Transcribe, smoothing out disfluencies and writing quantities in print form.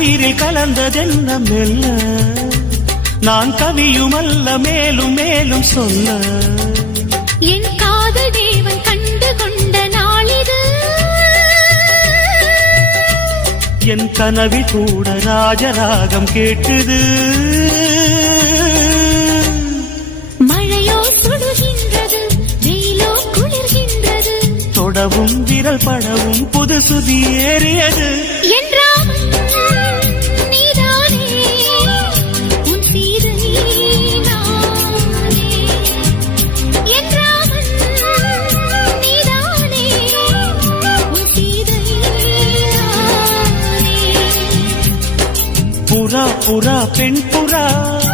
உயிரில் கலந்ததென்ன மெல்ல நான் கவியுமல்ல மேலும் மேலும் சொல்ல என் காதல் தேவன் கண்டு கொண்ட நாளிது என் கனவில் கூட ராஜராகம் கேட்டுது மழையோ சுடுகின்றது வெயிலோ குளிர்கின்றது தொடவும் விரல் படவும் புது சுதி ஏறியது புறா புறா பெண் புறா